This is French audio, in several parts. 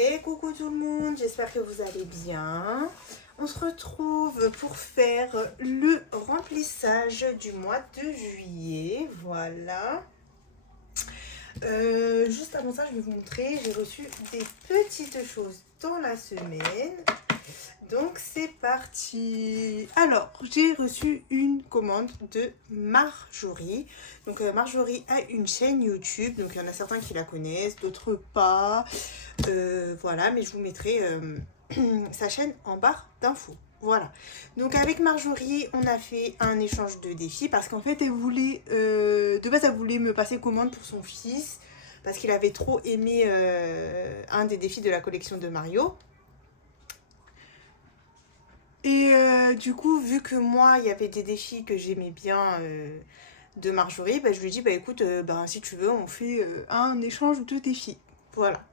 Et coucou tout le monde, j'espère que vous allez bien. On se retrouve pour faire le remplissage du mois de juillet, voilà. Juste avant ça, je vais vous montrer, j'ai reçu des petites choses dans la semaine. Donc c'est parti. Alors, j'ai reçu une commande de Marjorie. Donc Marjorie a une chaîne YouTube. Donc il y en a certains qui la connaissent, d'autres pas. Voilà, mais je vous mettrai sa chaîne en barre d'infos. Voilà. Donc avec Marjorie, on a fait un échange de défis parce qu'en fait, elle voulait, de base, elle voulait me passer commande pour son fils parce qu'il avait trop aimé un des défis de la collection de Mario. Et du coup, vu que moi, il y avait des défis que j'aimais bien de Marjorie, bah, je lui ai dit, bah écoute, bah, si tu veux, on fait un échange de défis. Voilà.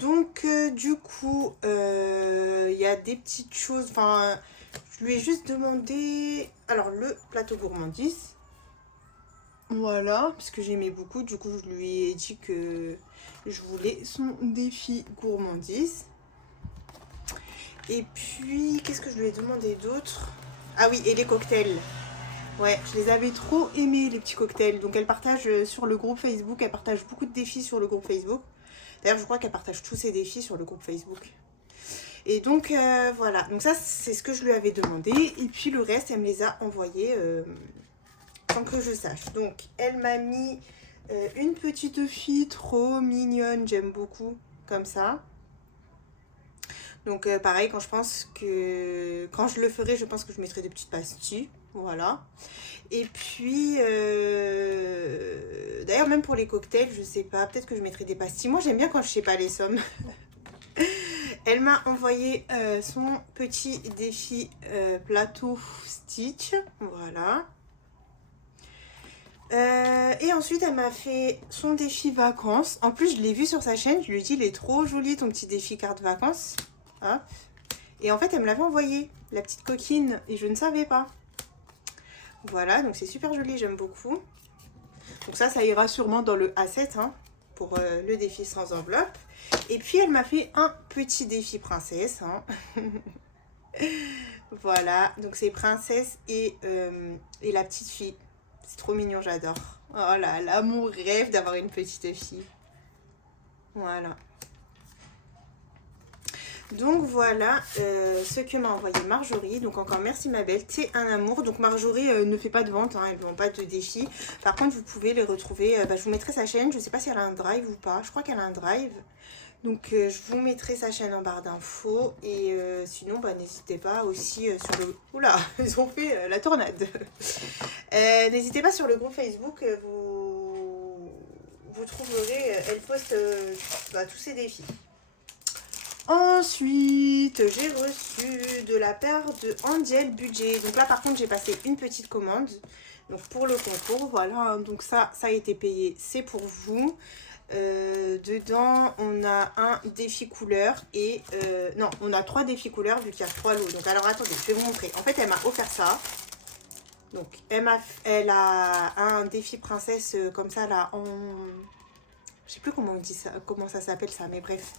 Donc, du coup, il y a des petites choses. Enfin, je lui ai juste demandé. Alors, le plateau gourmandise. Voilà, parce que j'aimais beaucoup. Du coup, je lui ai dit que je voulais son défi gourmandise. Et puis, qu'est-ce que je lui ai demandé d'autre? Ah oui, et les cocktails. Ouais, je les avais trop aimés, les petits cocktails. Donc, elle partage sur le groupe Facebook. Elle partage beaucoup de défis sur le groupe Facebook. D'ailleurs, je crois qu'elle partage tous ses défis sur le groupe Facebook. Et donc, voilà. Donc ça, c'est ce que je lui avais demandé. Et puis, le reste, elle me les a envoyés sans que je sache. Donc, elle m'a mis une petite fille trop mignonne. J'aime beaucoup. Comme ça. Donc, pareil, quand je le ferai, je pense que je mettrai des petites pastilles. Voilà. Et puis, d'ailleurs, même pour les cocktails, je sais pas, peut-être que je mettrai des pastilles. Moi, j'aime bien quand je sais pas les sommes. Elle m'a envoyé son petit défi plateau Stitch. Voilà. Et ensuite, elle m'a fait son défi vacances. En plus, je l'ai vu sur sa chaîne. Je lui ai dit, il est trop joli ton petit défi carte vacances. Hop. Et en fait, elle me l'avait envoyé, la petite coquine. Et je ne savais pas. Voilà, donc c'est super joli, j'aime beaucoup. Donc ça ira sûrement dans le A7 hein, pour le défi sans enveloppe. Et puis elle m'a fait un petit défi princesse. Hein. Voilà, donc c'est princesse et la petite fille. C'est trop mignon, j'adore. Oh là là, mon rêve d'avoir une petite fille. Voilà. Donc voilà ce que m'a envoyé Marjorie. Donc encore merci ma belle, t'es un amour. Donc Marjorie ne fait pas de vente, hein, elle ne vend pas de défis. Par contre vous pouvez les retrouver, je vous mettrai sa chaîne. Je ne sais pas si elle a un drive ou pas, je crois qu'elle a un drive. Donc je vous mettrai sa chaîne en barre d'infos. Et sinon n'hésitez pas aussi sur le... Oula, ils ont fait la tornade. N'hésitez pas sur le groupe Facebook, vous trouverez, elle poste tous ses défis. Ensuite, j'ai reçu de la part de Andiel Budget. Donc là, par contre, j'ai passé une petite commande. Donc pour le concours, voilà. Donc ça a été payé. C'est pour vous. Dedans, on a un défi couleur et... non, on a 3 défis couleurs vu qu'il y a 3 lots. Donc alors, attendez, je vais vous montrer. En fait, elle m'a offert ça. Donc, elle a un défi princesse comme ça, là, en... Je sais plus comment on dit ça, comment ça s'appelle ça, mais bref.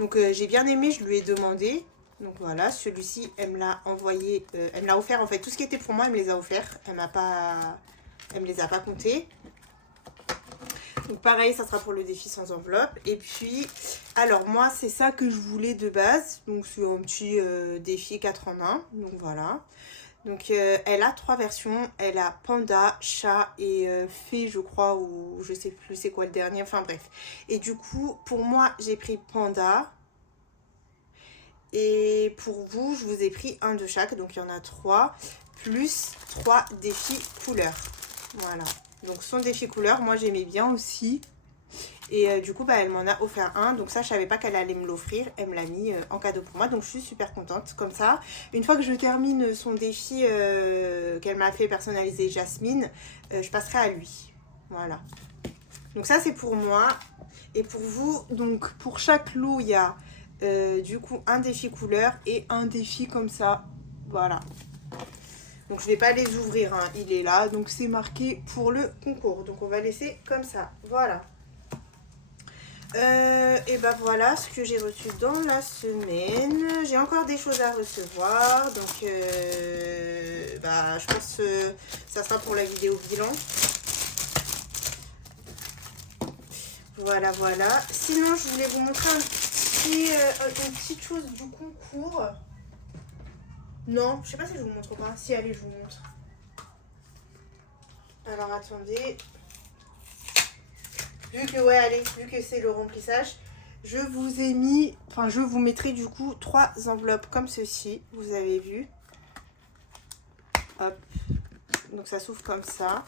Donc j'ai bien aimé, je lui ai demandé. Donc voilà, celui-ci, elle me l'a envoyé, elle me l'a offert en fait. Tout ce qui était pour moi, elle me les a offerts. Elle me les a pas comptés. Donc pareil, ça sera pour le défi sans enveloppe. Et puis, alors moi, c'est ça que je voulais de base. Donc c'est un petit défi 4 en 1. Donc voilà. Donc elle a 3 versions, elle a panda, chat et fée je crois, ou je sais plus c'est quoi le dernier, enfin bref. Et du coup pour moi j'ai pris panda et pour vous je vous ai pris un de chaque, donc il y en a 3 plus 3 défis couleurs. Voilà, donc son défi couleur moi j'aimais bien aussi. Et du coup, elle m'en a offert un. Donc ça, je savais pas qu'elle allait me l'offrir. Elle me l'a mis en cadeau pour moi. Donc je suis super contente. Comme ça, une fois que je termine son défi qu'elle m'a fait personnaliser Jasmine, je passerai à lui. Voilà. Donc ça, c'est pour moi. Et pour vous, donc pour chaque lot, il y a du coup un défi couleur et un défi comme ça. Voilà. Donc je vais pas les ouvrir. Hein. Il est là. Donc c'est marqué pour le concours. Donc on va laisser comme ça. Voilà. Et ben voilà ce que j'ai reçu dans la semaine. J'ai encore des choses à recevoir. Donc bah, je pense que ça sera pour la vidéo bilan. Voilà, voilà. Sinon, je voulais vous montrer une petite chose du concours. Non, je sais pas si je vous montre ou pas. Si, allez, je vous montre. Alors, attendez. Vu que c'est le remplissage, je vous ai mis, enfin, je vous mettrai du coup 3 enveloppes comme ceci. Vous avez vu. Hop. Donc, ça s'ouvre comme ça.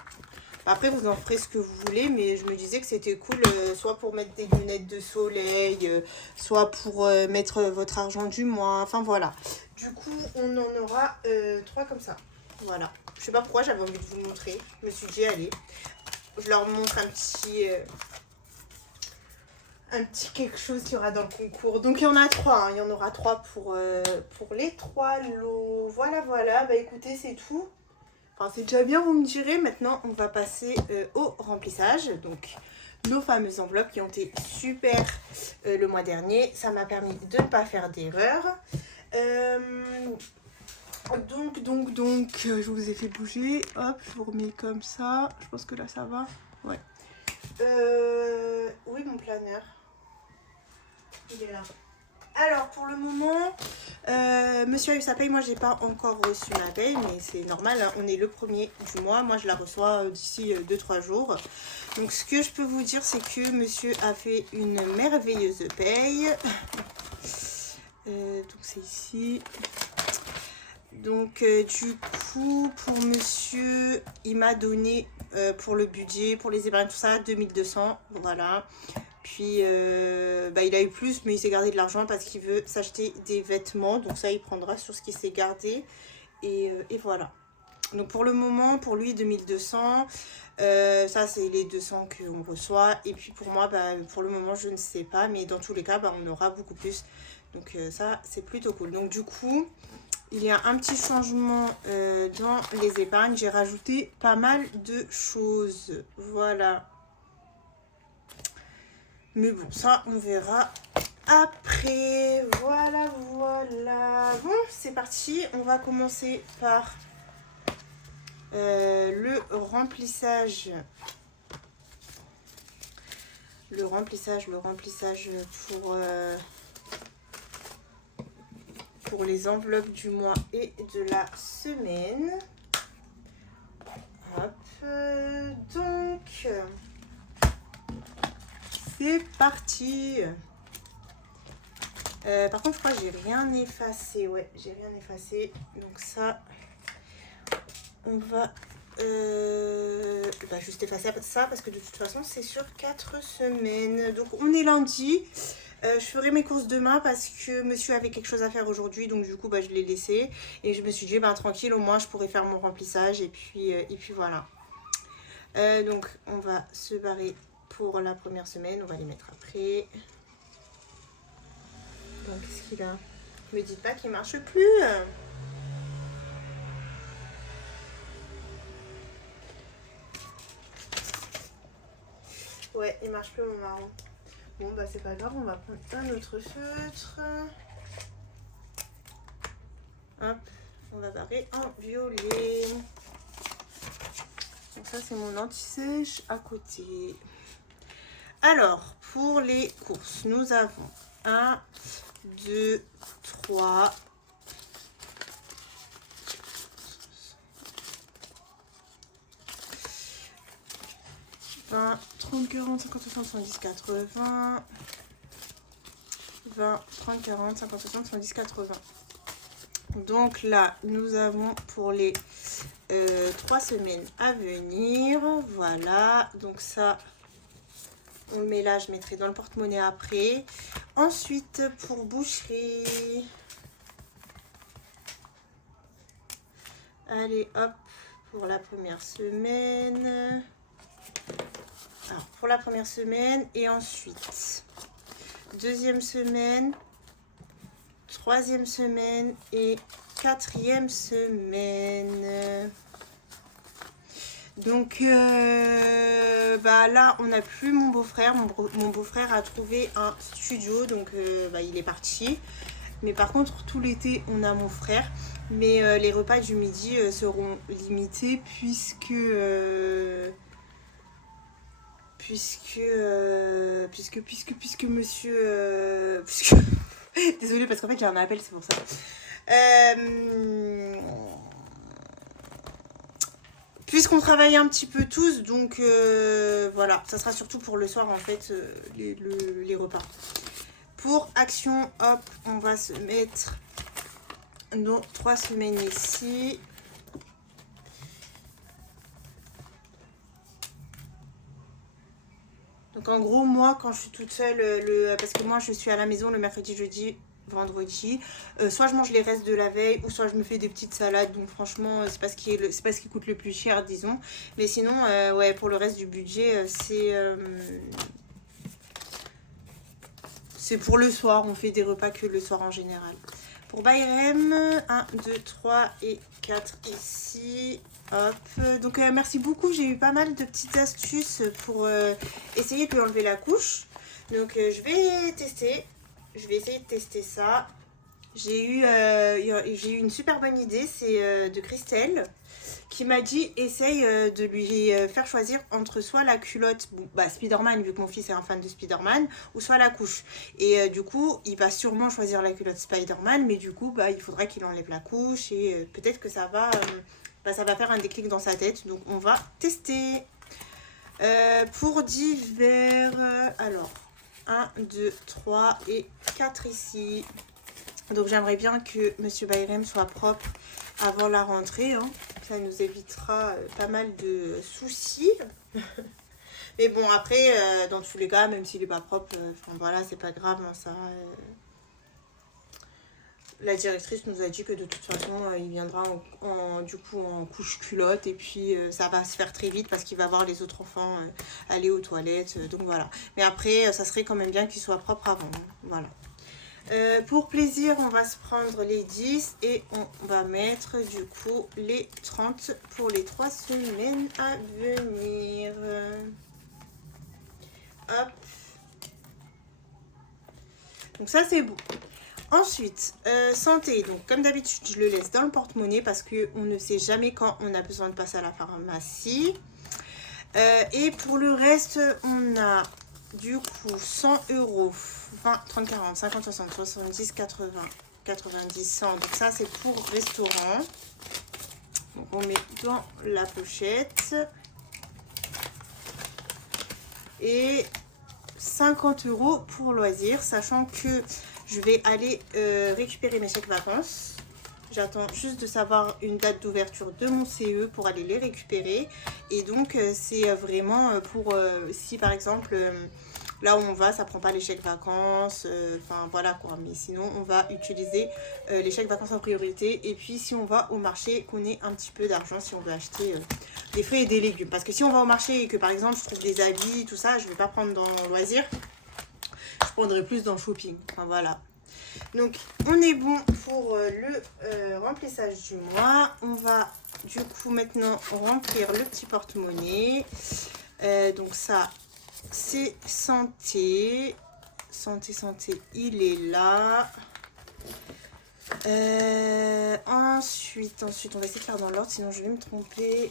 Après, vous en ferez ce que vous voulez, mais je me disais que c'était cool, soit pour mettre des lunettes de soleil, soit pour mettre votre argent du mois. Enfin, voilà. Du coup, on en aura 3 comme ça. Voilà. Je sais pas pourquoi j'avais envie de vous montrer. Je me suis dit, allez, je leur montre un petit quelque chose qu'il y aura dans le concours. Donc, il y en a 3. Hein. Il y en aura 3 pour les 3 lots. Voilà, voilà. Bah, écoutez, c'est tout. Enfin, c'est déjà bien, vous me direz. Maintenant, on va passer au remplissage. Donc, nos fameuses enveloppes qui ont été super le mois dernier. Ça m'a permis de ne pas faire d'erreur. Donc, je vous ai fait bouger. Hop, je vous remets comme ça. Je pense que là, ça va. Ouais. Oui, mon planeur. Il est là. Alors, pour le moment, monsieur a eu sa paye. Moi, j'ai pas encore reçu ma paye, mais c'est normal. Hein, on est le 1er du mois. Moi, je la reçois d'ici 2-3 jours. Donc, ce que je peux vous dire, c'est que monsieur a fait une merveilleuse paye. Donc, c'est ici. Donc, du coup, pour monsieur, il m'a donné pour le budget, pour les épargnes, tout ça, 2200. Voilà. Puis, bah, il a eu plus, mais il s'est gardé de l'argent parce qu'il veut s'acheter des vêtements. Donc ça, il prendra sur ce qu'il s'est gardé. Et voilà. Donc pour le moment, pour lui, 2200. Ça, c'est les 200 qu'on reçoit. Et puis pour moi, bah, pour le moment, je ne sais pas. Mais dans tous les cas, bah, on aura beaucoup plus. Donc ça, c'est plutôt cool. Donc du coup, il y a un petit changement dans les épargnes. J'ai rajouté pas mal de choses. Voilà. Mais bon, ça, on verra après. Voilà, voilà. Bon, c'est parti. On va commencer par le remplissage. Le remplissage pour les enveloppes du mois et de la semaine. Hop. Donc... c'est parti. Par contre, je crois que j'ai rien effacé. Ouais, j'ai rien effacé. Donc ça, on va bah, juste effacer ça parce que de toute façon, c'est sur 4 semaines. Donc on est lundi. Je ferai mes courses demain parce que monsieur avait quelque chose à faire aujourd'hui. Donc du coup, bah, je l'ai laissé. Et je me suis dit, bah, tranquille, au moins, je pourrais faire mon remplissage. Et puis voilà. Donc, on va se barrer pour la première semaine. On va les mettre après. Donc, qu'est-ce qu'il a? Ne me dites pas qu'il marche plus. Ouais, il marche plus mon marron. Bon, bah c'est pas grave, on va prendre un autre feutre. Hop, on va barrer en violet. Donc ça, c'est mon anti-sèche à côté. Alors, pour les courses, nous avons 1, 2, 3, 20, 30, 40, 50, 60, 70, 80, 20, 30, 40, 50, 60, 70, 80. Donc là, nous avons pour les 3 semaines à venir. Voilà, donc ça, on le met là, je mettrai dans le porte-monnaie après. Ensuite, pour boucherie. Allez, hop, pour la première semaine. Alors, pour la première semaine et ensuite, deuxième semaine, troisième semaine et quatrième semaine. Donc bah là on n'a plus mon beau-frère. Mon beau-frère a trouvé un studio, donc bah, il est parti. Mais par contre tout l'été on a mon frère. Mais les repas du midi seront limités puisque monsieur désolée parce qu'en fait j'ai un appel, c'est pour ça. Puisqu'on travaille un petit peu tous, donc voilà, ça sera surtout pour le soir en fait, les repas. Pour action, hop, on va se mettre nos 3 semaines ici. Donc en gros, moi, quand je suis toute seule, parce que moi, je suis à la maison le mercredi, jeudi, vendredi, soit je mange les restes de la veille, ou soit je me fais des petites salades. Donc franchement, c'est pas ce qui coûte le plus cher, disons. Mais sinon, ouais, pour le reste du budget, c'est pour le soir. On fait des repas que le soir en général. Pour Bayrem, 1, 2, 3 et 4 ici. Hop. Donc merci beaucoup, j'ai eu pas mal de petites astuces pour essayer de lui enlever la couche. Donc je vais essayer de tester ça. J'ai eu une super bonne idée, c'est de Christelle qui m'a dit essaye de lui faire choisir entre soit la culotte, bah, Spider-Man vu que mon fils est un fan de Spider-Man, ou soit la couche. Et du coup il va sûrement choisir la culotte Spider-Man, mais du coup bah, il faudra qu'il enlève la couche et peut-être que ça va faire un déclic dans sa tête. Donc on va tester. Pour divers, alors 1, 2, 3 et 4 ici. Donc j'aimerais bien que Monsieur Bayrem soit propre avant la rentrée, hein. Ça nous évitera pas mal de soucis. Mais bon après, dans tous les cas, même s'il n'est pas propre, voilà, c'est pas grave, hein, ça. La directrice nous a dit que de toute façon, il viendra du coup en couche culotte et puis ça va se faire très vite parce qu'il va voir les autres enfants aller aux toilettes. Donc voilà. Mais après, ça serait quand même bien qu'il soit propre avant. Hein, voilà. Pour plaisir, on va se prendre les 10 et on va mettre du coup les 30 pour les 3 semaines à venir. Hop. Donc ça c'est bon. Ensuite, santé. Donc comme d'habitude, je le laisse dans le porte-monnaie parce qu'on ne sait jamais quand on a besoin de passer à la pharmacie. Et pour le reste, on a du coup 100 €, 20, 30, 40, 50, 60, 70, 80, 90, 100. Donc ça, c'est pour restaurant. Donc on met dans la pochette. Et 50 € pour loisirs, sachant que je vais aller récupérer mes chèques vacances. J'attends juste de savoir une date d'ouverture de mon CE pour aller les récupérer. Et donc, c'est vraiment pour si par exemple, là où on va, ça prend pas les chèques vacances. Enfin, voilà quoi. Mais sinon, on va utiliser les chèques vacances en priorité. Et puis, si on va au marché, qu'on ait un petit peu d'argent si on veut acheter des fruits et des légumes. Parce que si on va au marché et que par exemple, je trouve des habits, tout ça, je vais pas prendre dans loisirs. Je prendrai plus dans shopping. Enfin, voilà. Donc, on est bon pour le remplissage du mois. On va du coup maintenant remplir le petit porte-monnaie. Donc ça, c'est santé. Santé, il est là. Ensuite, on va essayer de faire dans l'ordre, sinon je vais me tromper.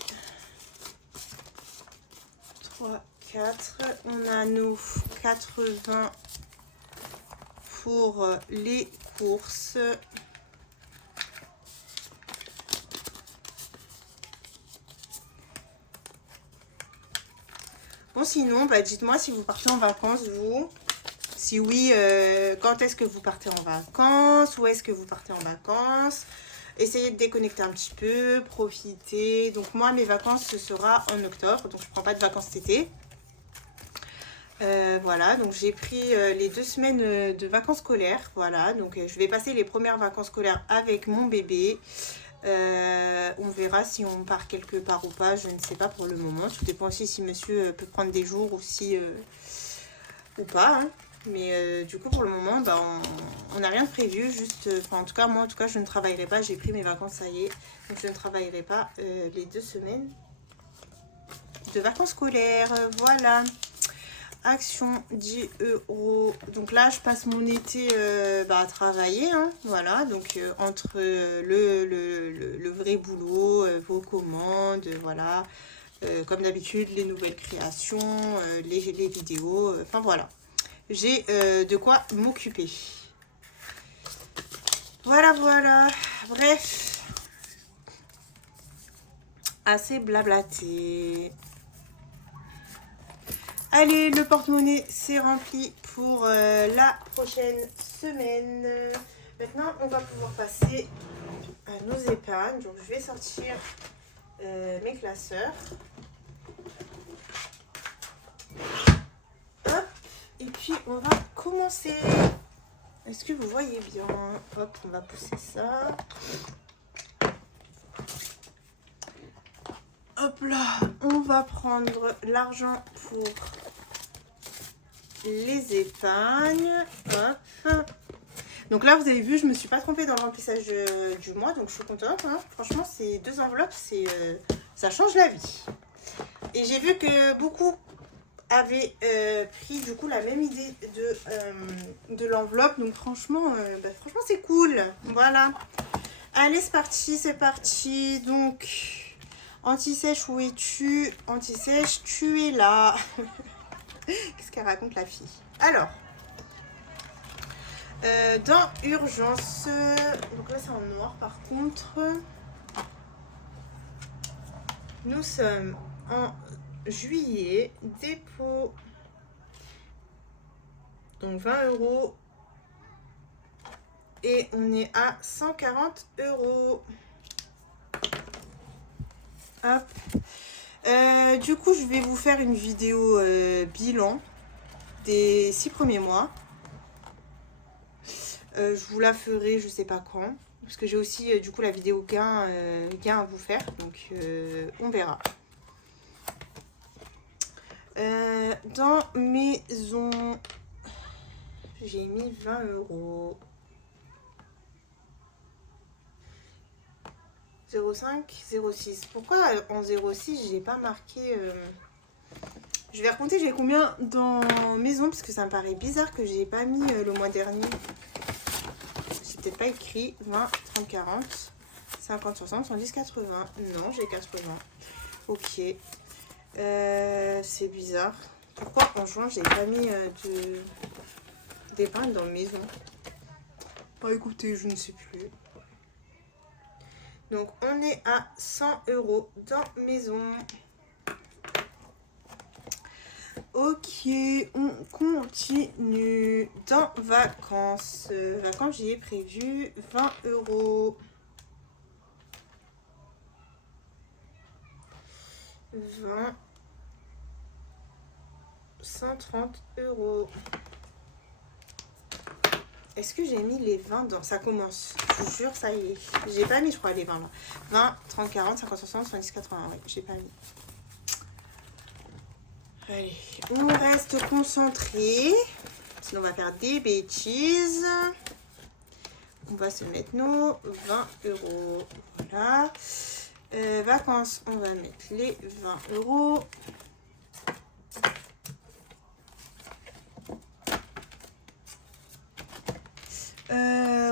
3, 4. On a nos 80 pour les courses. Bon, sinon, bah, dites-moi si vous partez en vacances, vous. Si oui, quand est-ce que vous partez en vacances? Où est-ce que vous partez en vacances? Essayez de déconnecter un petit peu, profiter. Donc moi, mes vacances, ce sera en octobre. Donc je ne prends pas de vacances cet été. Voilà, donc j'ai pris les 2 semaines de vacances scolaires. Voilà, donc je vais passer les premières vacances scolaires avec mon bébé. On verra si on part quelque part ou pas, je ne sais pas pour le moment. Tout dépend aussi si monsieur peut prendre des jours ou si ou pas. Hein. Mais du coup pour le moment bah, on n'a rien de prévu. Juste, en tout cas moi en tout cas je ne travaillerai pas. J'ai pris mes vacances, ça y est. Donc je ne travaillerai pas les 2 semaines de vacances scolaires. Voilà. Action 10 €. Donc là, je passe mon été à travailler. Hein, voilà. Donc entre le vrai boulot, vos commandes, voilà. Comme d'habitude, les nouvelles créations, les vidéos. Enfin voilà. J'ai de quoi m'occuper. Voilà, voilà. Bref. Assez blablaté. Allez, le porte-monnaie, c'est rempli pour la prochaine semaine. Maintenant, on va pouvoir passer à nos épargnes. Donc, je vais sortir mes classeurs. Hop. Et puis, on va commencer. Est-ce que vous voyez bien? Hop, on va pousser ça. Hop là, on va prendre l'argent pour les épargnes. Hop. Donc là, vous avez vu, je me suis pas trompée dans le remplissage du mois, donc je suis contente. Hein. Franchement, ces 2 enveloppes, ça change la vie. Et j'ai vu que beaucoup avaient pris du coup la même idée de l'enveloppe. Donc franchement, franchement c'est cool. Voilà. Allez, c'est parti, c'est parti. Donc... Anti-sèche, où es-tu? Anti-sèche, tu es là. Qu'est-ce qu'elle raconte la fille? Alors, dans urgence, donc là c'est en noir par contre. Nous sommes en juillet, dépôt, donc 20 €. Et on est à 140 €. Hop. Du coup, je vais vous faire une vidéo bilan des 6 premiers mois. Je vous la ferai, je sais pas quand. Parce que j'ai aussi du coup la vidéo gain à vous faire. Donc on verra. Dans maison, j'ai mis 20 €. 0,5, 0,6. Pourquoi en 0,6 j'ai pas marqué Je vais raconter j'ai combien dans maison parce que ça me paraît bizarre que j'ai pas mis le mois dernier. J'ai peut-être pas écrit 20, 30, 40, 50, 60, 110, 80. Non, j'ai 80. Ok. C'est bizarre. Pourquoi en juin j'ai pas mis d'épargne dans maison? Bah écoutez, je ne sais plus. Donc, on est à 100 € dans maison. Ok, on continue. Dans vacances. Vacances, j'y ai prévu 20 €. 20. 130 €. Est-ce que j'ai mis les 20 dans... Ça commence. Je vous jure, ça y est. J'ai pas mis, je crois, les 20 là. 20, 30, 40, 50, 60, 70, 80. Ouais, j'ai pas mis. Allez, on reste concentré. Sinon, on va faire des bêtises. On va se mettre nos 20 €. Voilà. Vacances, on va mettre les 20 €.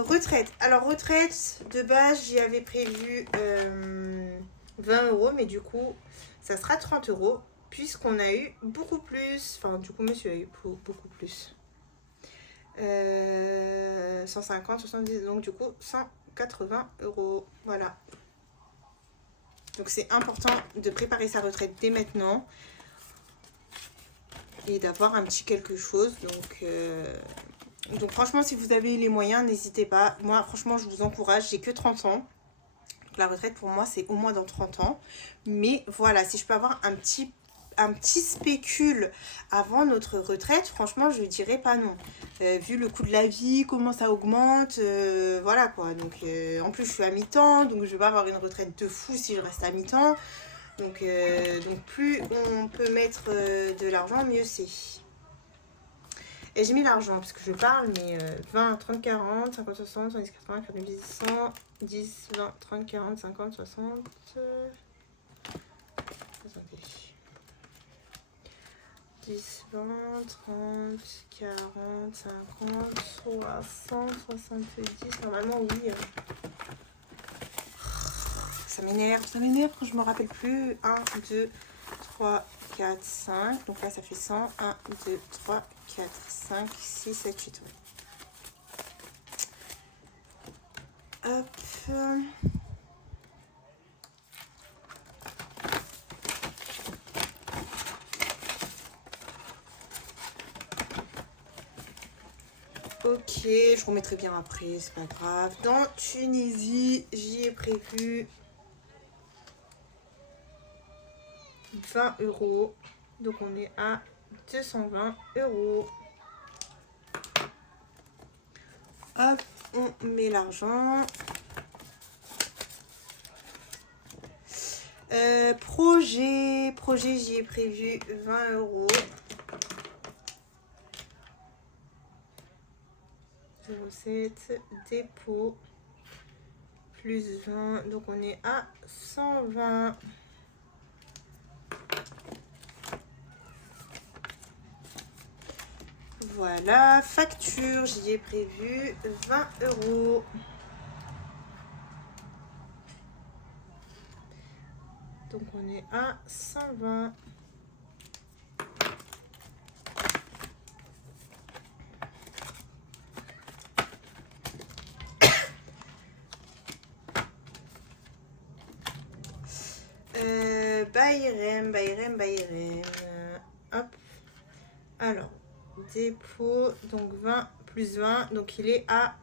Retraite. Alors, retraite, de base, j'y avais prévu 20 €, mais du coup, ça sera 30 € puisqu'on a eu beaucoup plus. Enfin, du coup, monsieur a eu beaucoup plus. 150, 70, donc du coup, 180 €. Voilà. Donc, c'est important de préparer sa retraite dès maintenant et d'avoir un petit quelque chose. Donc franchement, si vous avez les moyens, n'hésitez pas. Moi, franchement, je vous encourage. J'ai que 30 ans. Donc, la retraite, pour moi, c'est au moins dans 30 ans. Mais voilà, si je peux avoir un petit spécule avant notre retraite, franchement, je ne dirais pas non. Vu le coût de la vie, comment ça augmente, voilà quoi. Donc, en plus, je suis à mi-temps. Donc, je ne vais pas avoir une retraite de fou si je reste à mi-temps. Donc plus on peut mettre de l'argent, mieux c'est. Et j'ai mis l'argent parce que je parle, mais 20, 30, 40, 50, 60, 70, 80, 90, 100, 10, 20, 30, 40, 50, 60. Attendez. 10, 20, 30, 40, 50, 60, 70. Normalement, oui. Ça m'énerve quand je me rappelle plus. 1, 2, 3, 4, 5. Donc là, ça fait 100. 1, 2, 3, 4, 5, 6, 7, 8. Hop. Ok, je remettrai bien après, c'est pas grave. Dans Tunisie, j'y ai prévu 20 euros. Donc on est à 220 euros. Hop, on met l'argent. Projet, j'y ai prévu 20 euros. 07, dépôt, plus 20, donc on est à 120. Voilà, facture, j'y ai prévu 20 euros. Donc on est à 120. Bayrem. Hop. Alors, dépôt, donc 20 plus 20, donc il est à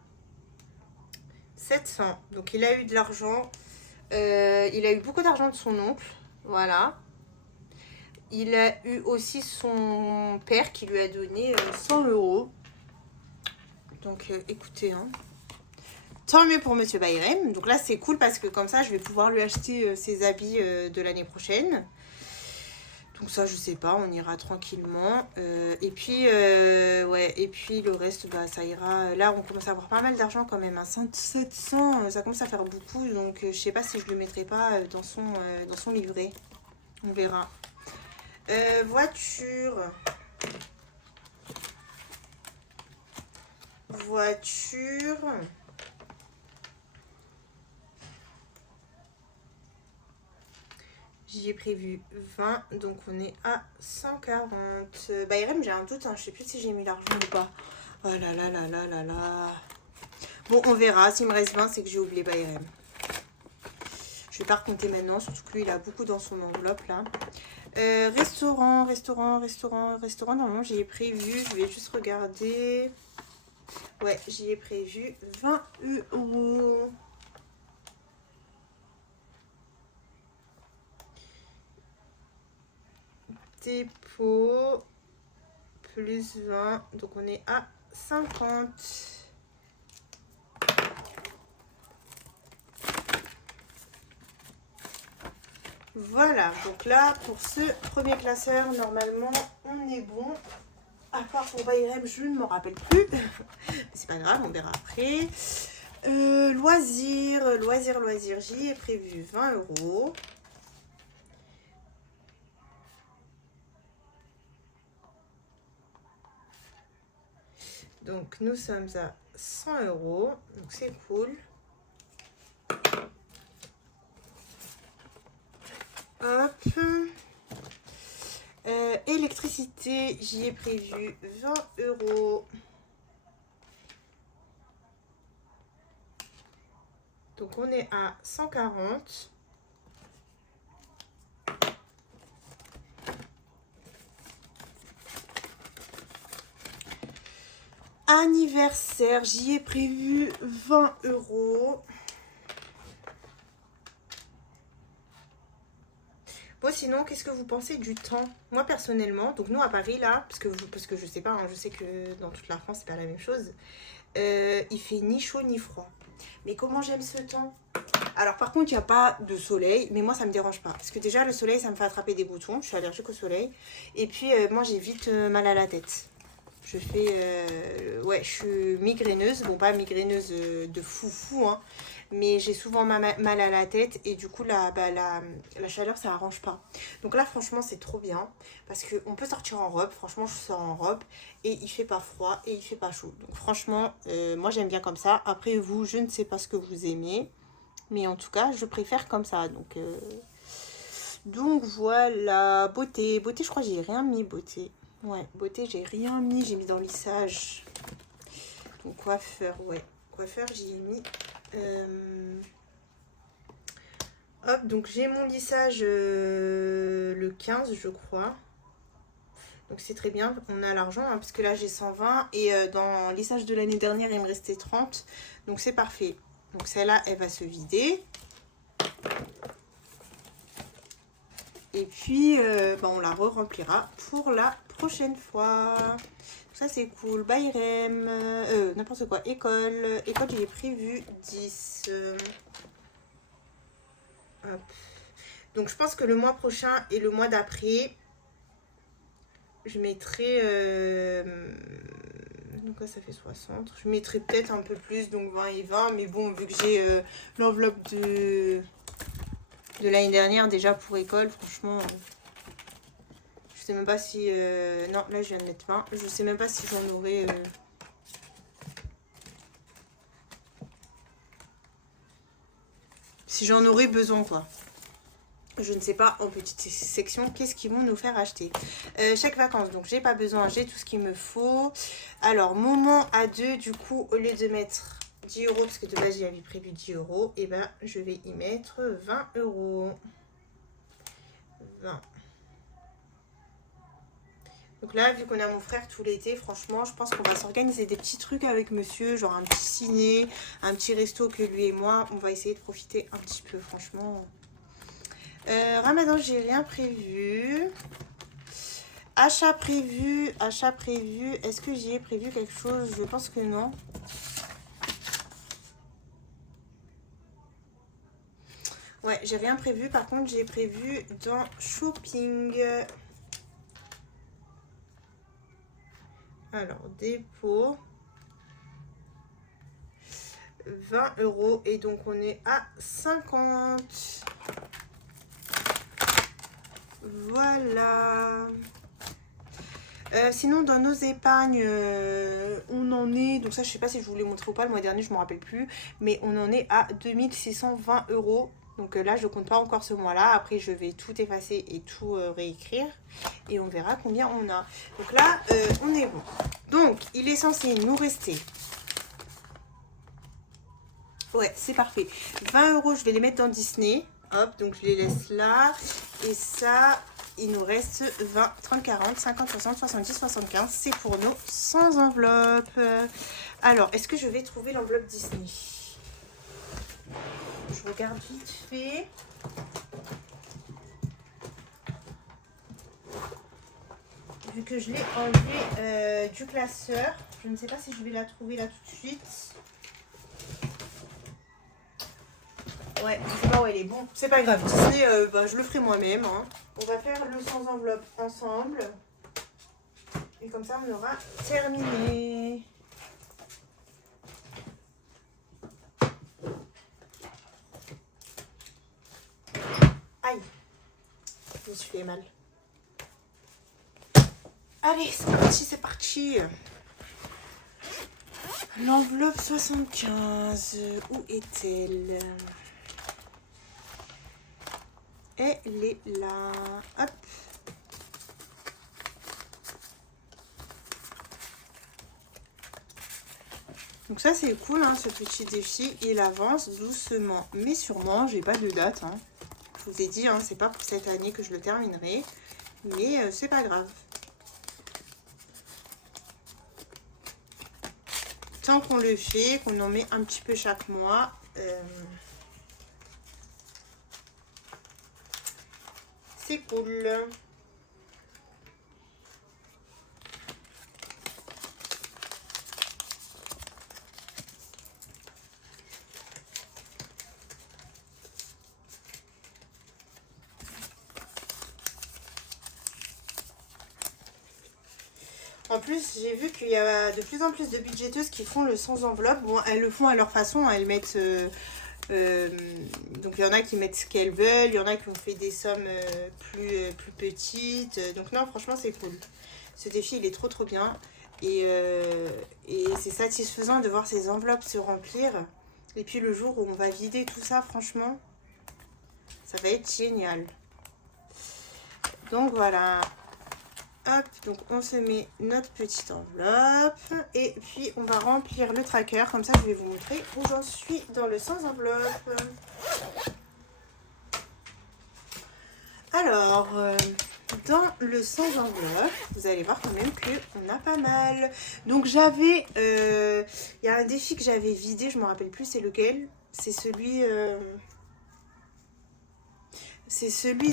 700. Donc il a eu de l'argent. Il a eu beaucoup d'argent de son oncle. Voilà. Il a eu aussi son père qui lui a donné 100 euros. Donc écoutez, hein. Tant mieux pour Monsieur Bayrem. Donc là, c'est cool parce que comme ça, je vais pouvoir lui acheter ses habits de l'année prochaine. Donc ça, je sais pas, on ira tranquillement. Et puis, ouais, et puis le reste, bah, ça ira. Là, on commence à avoir pas mal d'argent quand même. Hein. 700, ça commence à faire beaucoup. Donc, je sais pas si je le mettrai pas dans son livret. On verra. Voiture. J'y ai prévu 20, donc on est à 140. Bayrem, j'ai un doute, hein, je sais plus si j'ai mis l'argent ou pas. Oh là là là là là là. Bon, on verra. S'il me reste 20, c'est que j'ai oublié Bayrem. Je vais pas recompter maintenant, surtout que lui, il a beaucoup dans son enveloppe là. Restaurant. Normalement, j'y ai prévu. Je vais juste regarder. Ouais, j'y ai prévu 20 euros. Dépôt plus 20, donc on est à 50. Voilà, donc là pour ce premier classeur, normalement on est bon. À part pour Bayrem, je ne m'en rappelle plus. C'est pas grave, on verra après. Loisirs, j'y ai prévu 20 euros. Donc nous sommes à 100 euros, donc c'est cool. Hop. Électricité, j'y ai prévu 20 euros. Donc on est à 140. Anniversaire, j'y ai prévu 20 euros. Bon, sinon, qu'est-ce que vous pensez du temps? Moi, personnellement, donc nous à Paris, là, parce que je sais pas, hein, je sais que dans toute la France, c'est pas la même chose. Il fait ni chaud ni froid. Mais comment j'aime ce temps? Alors, par contre, il n'y a pas de soleil, mais moi, ça me dérange pas. Parce que déjà, le soleil, ça me fait attraper des boutons. Je suis allergique au soleil. Et puis, moi, j'ai vite mal à la tête. Je fais... ouais, je suis migraineuse. Bon, pas migraineuse de foufou, hein. Mais j'ai souvent mal à la tête. Et du coup, la chaleur, ça arrange pas. Donc là, franchement, c'est trop bien. Parce qu'on peut sortir en robe. Franchement, je sors en robe. Et il fait pas froid et il fait pas chaud. Donc franchement, moi, j'aime bien comme ça. Après, vous, je ne sais pas ce que vous aimez. Mais en tout cas, je préfère comme ça. Donc voilà. Beauté. Beauté, je crois que j'ai rien mis, beauté. Ouais, beauté, j'ai rien mis. J'ai mis dans lissage. Donc coiffeur, ouais. Coiffeur, j'y ai mis. Hop, donc j'ai mon lissage le 15, je crois. Donc c'est très bien. On a l'argent, hein, parce que là, j'ai 120. Et dans le lissage de l'année dernière, il me restait 30. Donc c'est parfait. Donc celle-là, elle va se vider. Et puis, on la re-remplira pour la prochaine fois. Ça, c'est cool. Bayrem, n'importe quoi. École. École, j'ai prévu 10. Hop. Donc, je pense que le mois prochain et le mois d'après, je mettrai... donc là, ça fait 60. Je mettrai peut-être un peu plus, donc 20 et 20. Mais bon, vu que j'ai l'enveloppe de l'année dernière déjà pour école, franchement... je sais même pas si... non, là, je viens de mettre 20. Je sais même pas si j'en aurai... si j'en aurais besoin, quoi. Je ne sais pas, en petite section, qu'est-ce qu'ils vont nous faire acheter. Chaque vacances, donc j'ai pas besoin, j'ai tout ce qu'il me faut. Alors, moment à 2, du coup, au lieu de mettre 10 euros, parce que de base, j'avais prévu 10 euros, et ben, je vais y mettre 20 euros. 20. Donc là, vu qu'on a mon frère tout l'été, franchement, je pense qu'on va s'organiser des petits trucs avec monsieur, genre un petit ciné, un petit resto que lui et moi, on va essayer de profiter un petit peu, franchement. Ramadan, j'ai rien prévu. Achat prévu, achat prévu. Est-ce que j'y ai prévu quelque chose? Je pense que non. Ouais, j'ai rien prévu. Par contre, j'ai prévu dans shopping. Alors, dépôt. 20 euros. Et donc, on est à 50. Voilà. Sinon, dans nos épargnes, on en est... donc ça, je sais pas si je vous l'ai montré ou pas. Le mois dernier, je ne me rappelle plus. Mais on en est à 2620 euros. Donc là, je ne compte pas encore ce mois-là. Après, je vais tout effacer et tout réécrire. Et on verra combien on a. Donc là, on est bon. Donc, il est censé nous rester... ouais, c'est parfait. 20 euros, je vais les mettre dans Disney. Hop, donc je les laisse là. Et ça, il nous reste 20, 30, 40, 50, 60, 70, 75. C'est pour nos 100 enveloppes. Alors, est-ce que je vais trouver l'enveloppe Disney? Je regarde vite fait. Vu que je l'ai enlevé du classeur, je ne sais pas si je vais la trouver là tout de suite. Ouais, je sais pas où elle est. Bon, c'est pas grave. Disney, je le ferai moi-même. Hein. On va faire le sans enveloppe ensemble. Et comme ça, on aura terminé. Aïe. Je me suis fait mal. Allez, c'est parti, c'est parti. L'enveloppe 75. Où est-elle? Elle est là. Hop. Donc ça c'est cool, hein, ce petit défi. Il avance doucement mais sûrement. J'ai pas de date. Hein. Je vous ai dit, hein, c'est pas pour cette année que je le terminerai. Mais c'est pas grave. Tant qu'on le fait, qu'on en met un petit peu chaque mois. C'est cool. En en plus, j'ai vu qu'il y a de plus en plus de budgéteuses qui font le sans enveloppe. Bon, elles le font à leur façon, hein. Elles mettent... donc il y en a qui mettent ce qu'elles veulent, il y en a qui ont fait des sommes plus petites. Donc non, franchement, c'est cool. Ce défi, il est trop trop bien. Et c'est satisfaisant de voir ces enveloppes se remplir. Et puis le jour où on va vider tout ça, franchement, ça va être génial. Donc voilà. Hop, donc on se met notre petite enveloppe. Et puis on va remplir le tracker. Comme ça, je vais vous montrer où j'en suis dans le sans enveloppe. Alors, dans le sans enveloppe, vous allez voir quand même qu'on a pas mal. Donc j'avais, il y a un défi que j'avais vidé, je ne me rappelle plus c'est lequel. C'est celui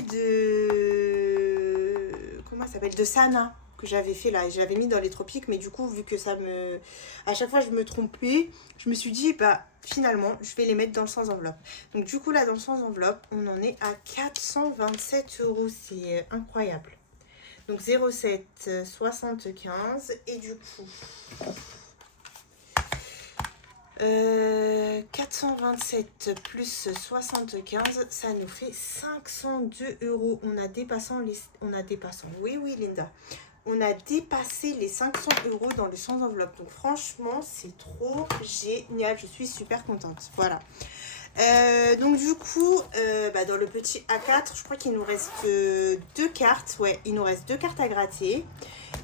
de, comment ça s'appelle, de Sana, que j'avais fait là. Je l'avais mis dans les tropiques, mais du coup, vu que ça me... À chaque fois, je me trompais, je me suis dit, bah, finalement, je vais les mettre dans le sans enveloppe. Donc du coup, là, dans le sans enveloppe, on en est à 427 €. C'est incroyable. Donc 0,775 et du coup... 427 plus 75, ça nous fait 502 €. Oui, Linda. On a dépassé les 500 € dans le sans enveloppe. Donc franchement, c'est trop génial. Je suis super contente. Voilà. Donc du coup, dans le petit A4, je crois qu'il nous reste 2 cartes. Ouais, il nous reste 2 cartes à gratter.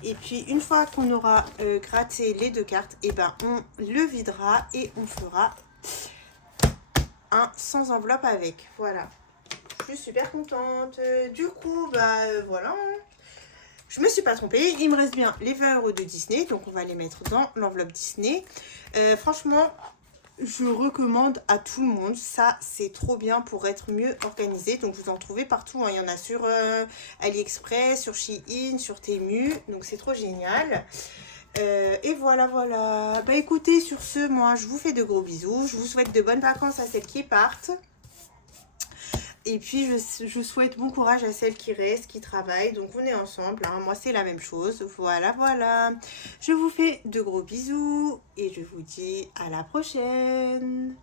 Et puis une fois qu'on aura gratté les 2 cartes, et ben on le videra et on fera un sans enveloppe avec. Voilà. Je suis super contente. Du coup, voilà. Je me suis pas trompée. Il me reste bien les 20 € de Disney. Donc on va les mettre dans l'enveloppe Disney. Franchement, je recommande à tout le monde. Ça, c'est trop bien pour être mieux organisé. Donc, vous en trouvez partout, hein. Il y en a sur AliExpress, sur Shein, sur Temu. Donc, c'est trop génial. Et voilà, voilà. Bah, écoutez, sur ce, moi, je vous fais de gros bisous. Je vous souhaite de bonnes vacances à celles qui partent. Et puis, je souhaite bon courage à celles qui restent, qui travaillent. Donc, on est ensemble, hein. Moi, c'est la même chose. Voilà, voilà. Je vous fais de gros bisous. Et je vous dis à la prochaine.